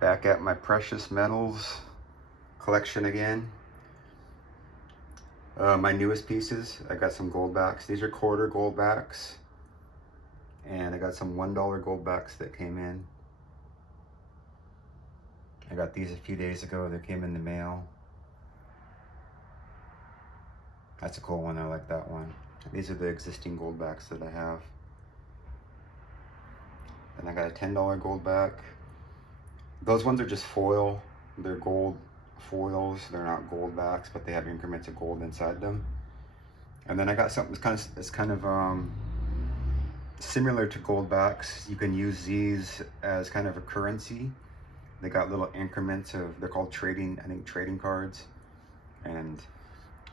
Back at my precious metals collection again. My newest pieces, I got some gold backs. These are quarter gold backs. And I got some $1 gold backs that came in. I got these a few days ago. They came in the mail. That's a cool one. I like that one. These are the existing gold backs that I have. And I got a $10 gold back. Those ones are just foil. They're gold foils. They're not gold backs, but they have increments of gold inside them. And then I got something that's kind of similar to gold backs. You can use these as kind of a currency. They got little increments of, they're called trading, I think trading cards. And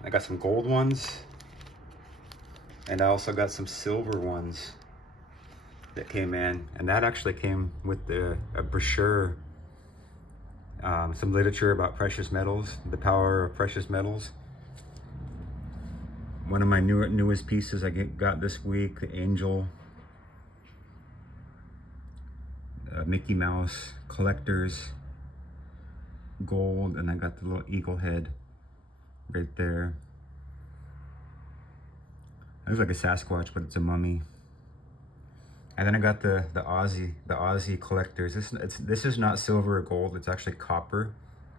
I got some gold ones. And I also got some silver ones that came in. And that actually came with a brochure, some literature about precious metals, the power of precious metals. One of my newest pieces I got this week, the Angel, Mickey Mouse collectors, gold, and I got the little eagle head right there. It looks like a Sasquatch, but it's a mummy. And then I got the Aussie collectors. This is not silver or gold, it's actually copper,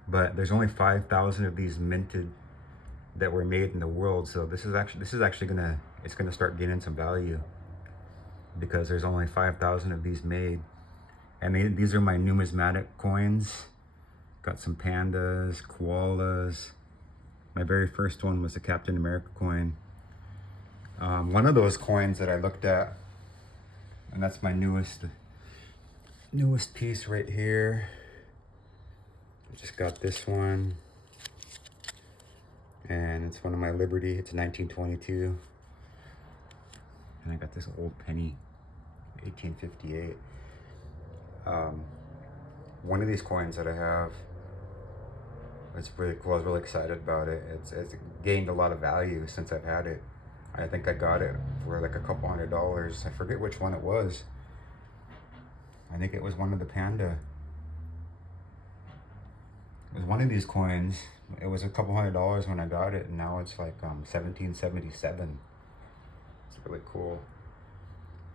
but there's only 5,000 of these minted that were made in the world. So this is actually gonna start gaining some value because there's only 5,000 of these made. And these are my numismatic coins. Got some pandas, koalas. My very first one was a Captain America coin. One of those coins that I looked at, and that's my newest piece right here. I just got this one. And it's one of my Liberty. It's 1922. And I got this old penny, 1858. One of these coins that I have, it's really cool. I was really excited about it. It's gained a lot of value since I've had it. I think I got it for like a couple $100. I forget which one it was. I think it was one of the panda. It was one of these coins. It was a couple $100 when I got it, and now it's like 1777. It's really cool.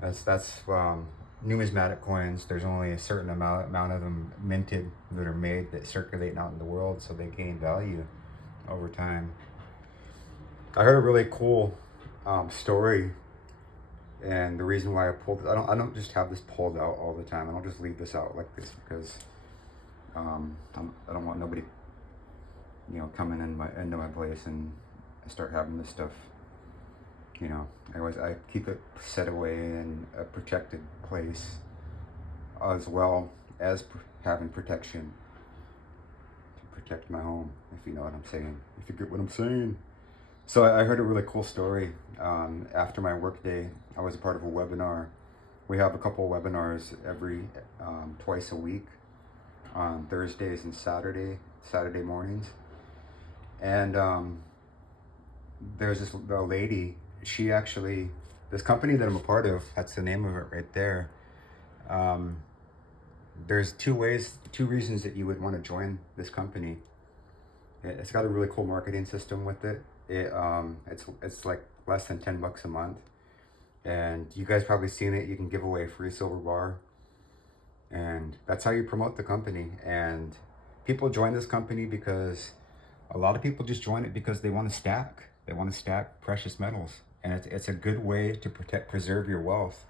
That's numismatic coins. There's only a certain amount of them minted that are made that circulate out in the world, so they gain value over time. I heard a really cool story, and the reason why I pulled it, I don't just have this pulled out all the time. I don't just leave this out like this because I don't want nobody, coming into my place and start having this stuff. I keep it set away in a protected place, as well as having protection to protect my home, if you know what I'm saying. If you get what I'm saying. So I heard a really cool story. After my work day, I was a part of a webinar. We have a couple of webinars every twice a week on Thursdays and Saturday mornings. And there's this lady. She actually, this company that I'm a part of, that's the name of it right there. There's two reasons that you would want to join this company. It's got a really cool marketing system with it. It's like less than $10 a month, and you guys probably seen it. You can give away a free silver bar, and that's how you promote the company. And people join this company because a lot of people just join it because they want to stack. They want to stack precious metals, and it's a good way to preserve your wealth.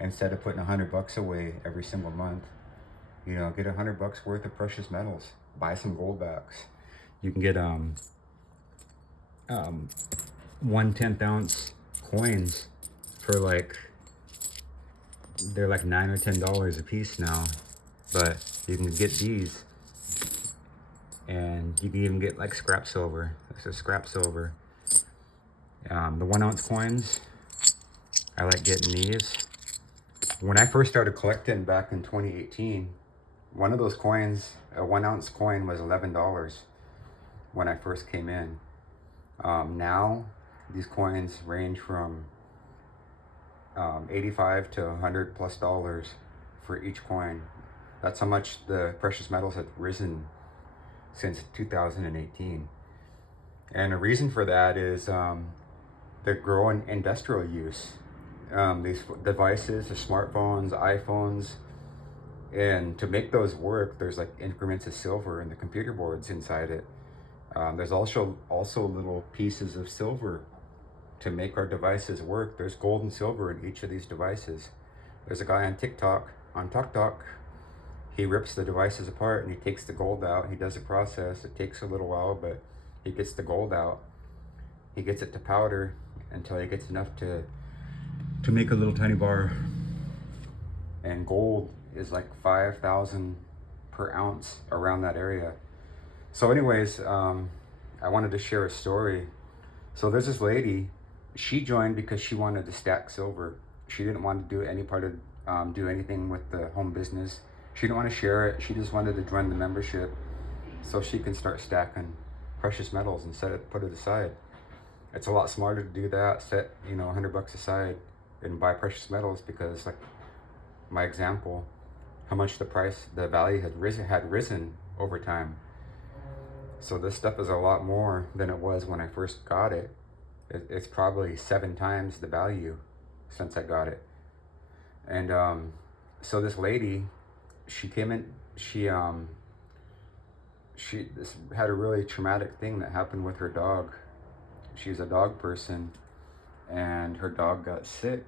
Instead of putting $100 away every single month, get $100 worth of precious metals. Buy some gold backs. You can get 1/10 ounce coins for they're like $9 or $10 a piece now, but you can get these, and you can even get like scrap silver. This is scrap silver. The 1 ounce coins, I like getting these. When I first started collecting back in 2018, one of those coins, a 1 ounce coin, was $11 when I first came in. Now these coins range from $85 to $100+ for each coin. That's how much the precious metals have risen since 2018. And the reason for that is the growing industrial use. These devices, the smartphones, iPhones, and to make those work, there's like increments of silver in the computer boards inside it. There's also little pieces of silver to make our devices work. There's gold and silver in each of these devices. There's a guy on TikTok, he rips the devices apart and he takes the gold out. He does a process. It takes a little while, but he gets the gold out. He gets it to powder until he gets enough to make a little tiny bar. And gold is like 5,000 per ounce around that area. So anyways, I wanted to share a story. So there's this lady, she joined because she wanted to stack silver. She didn't want to do any part of, do anything with the home business. She didn't want to share it. She just wanted to join the membership so she can start stacking precious metals and put it aside. It's a lot smarter to do that, set, $100 aside and buy precious metals, because like my example, how much the value had risen over time. So this stuff is a lot more than it was when I first got it. It's probably 7 times the value since I got it. And so this lady, she came in, she had a really traumatic thing that happened with her dog. She's a dog person, and her dog got sick.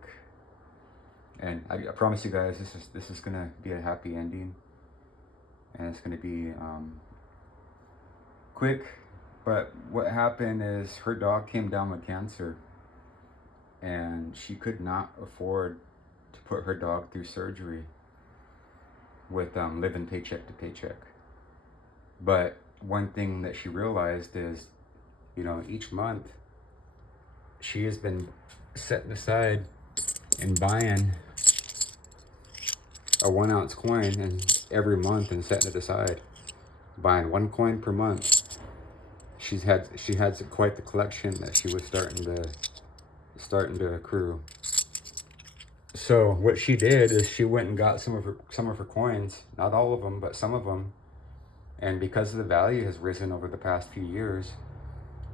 And I promise you guys, this is gonna be a happy ending, and it's gonna be quick. But what happened is her dog came down with cancer, and she could not afford to put her dog through surgery with living paycheck to paycheck. But one thing that she realized is, each month she has been setting aside and buying a 1 ounce coin and every month and setting it aside, buying 1 coin per month. She had quite the collection that she was starting to accrue. So what she did is she went and got some of her coins, not all of them, but some of them. And because the value has risen over the past few years,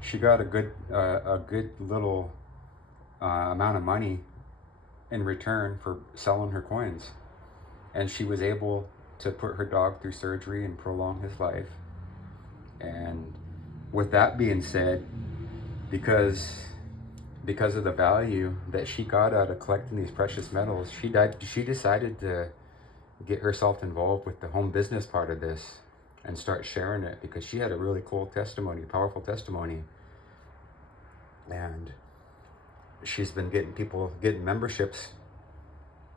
she got a good little amount of money in return for selling her coins. And she was able to put her dog through surgery and prolong his life. And with that being said, because of the value that she got out of collecting these precious metals, she decided to get herself involved with the home business part of this and start sharing it, because she had a really cool testimony, powerful testimony. And she's been getting memberships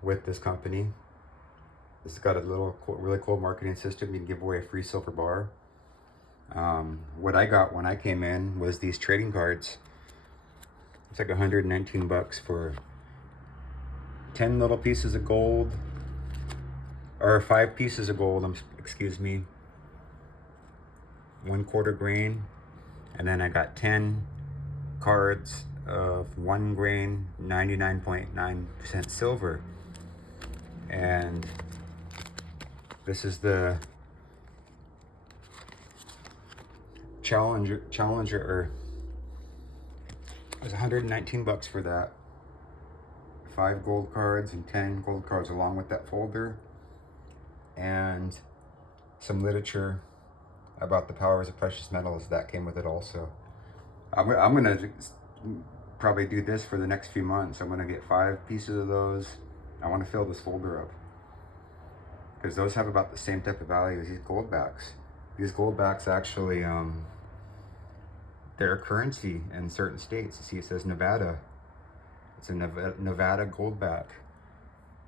with this company. It's got a really cool marketing system. You can give away a free silver bar. What I got when I came in was these trading cards. It's like $119 for 10 little pieces of gold, or 5 pieces of gold, 1/4 grain. And then I got 10 cards of 1 grain, 99.9% silver. And this is the Challenger, or it was $119 for that. 5 gold cards and 10 gold cards along with that folder, and some literature about the powers of precious metals that came with it also. I'm gonna probably do this for the next few months. I'm gonna get 5 pieces of those. I want to fill this folder up, because those have about the same type of value as these gold backs. These gold backs actually, they're a currency in certain states. You see, it says Nevada. It's a Nevada gold back.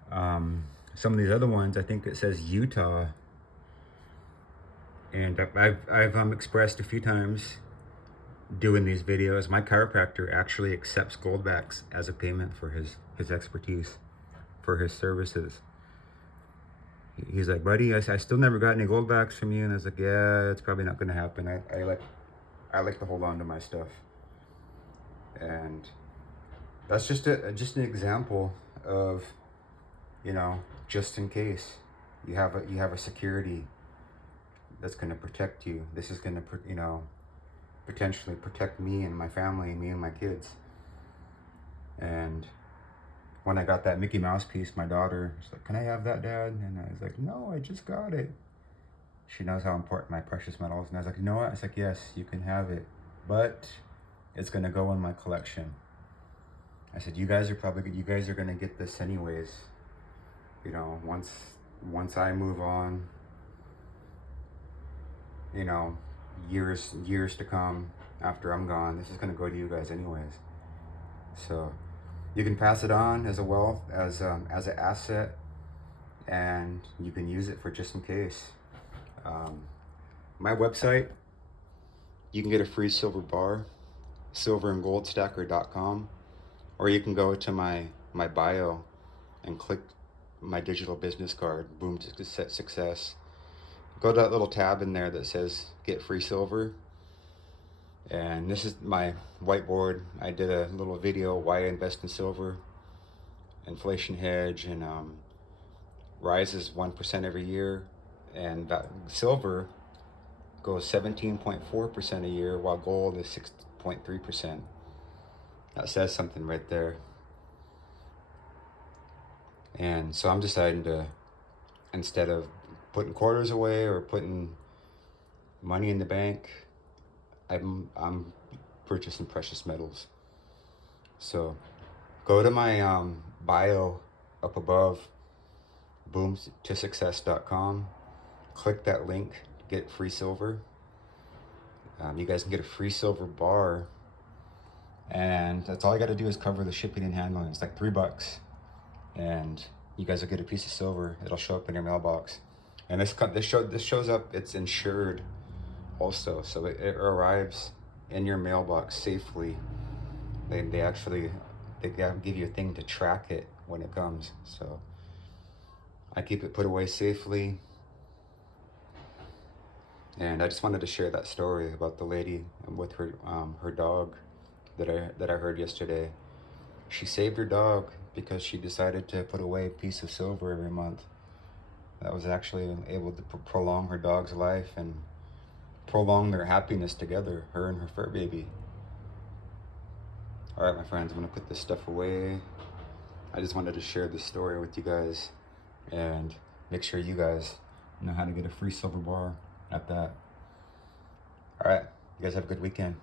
Some of these other ones, I think it says Utah. And I've expressed a few times doing these videos, my chiropractor actually accepts gold backs as a payment for his expertise, for his services. He's like, buddy, I still never got any gold backs from you. And I was like, yeah, it's probably not going to happen. I like to hold on to my stuff. And that's just an example of, just in case, You have a security that's going to protect you. This is going to, you know, potentially protect me and my family, me and my kids. And when I got that Mickey Mouse piece, my daughter was like, "Can I have that, Dad?" And I was like, "No, I just got it." She knows how important my precious metals. And I was like, "You know what?" I was like, "Yes, you can have it, but it's going to go in my collection." I said, you guys are going to get this anyways. You know, once I move on, you know, years to come after I'm gone, this is going to go to you guys anyways. So you can pass it on as a wealth, as an asset, and you can use it for just in case. My website, you can get a free silver bar, silverandgoldstacker.com, or you can go to my bio and click my digital business card, Boome to Success. Go to that little tab in there that says get free silver. And this is my whiteboard. I did a little video why I invest in silver, inflation hedge, and rises 1% every year. And that silver goes 17.4% a year, while gold is 6.3%. That says something right there. And so I'm deciding to, instead of putting quarters away or putting money in the bank, I'm purchasing precious metals. So go to my bio up above, boometosuccess.com. Click that link, get free silver. You guys can get a free silver bar, and that's all I got to do is cover the shipping and handling. It's like $3, and you guys will get a piece of silver. It'll show up in your mailbox, and this shows up. It's insured also, so it arrives in your mailbox safely. They give you a thing to track it when it comes. So I keep it put away safely. And I just wanted to share that story about the lady with her dog that I heard yesterday. She saved her dog because she decided to put away a piece of silver every month. That was actually able to prolong her dog's life and prolong their happiness together, her and her fur baby. All right, my friends, I'm gonna put this stuff away. I just wanted to share this story with you guys and make sure you guys know how to get a free silver bar at that. All right, you guys have a good weekend.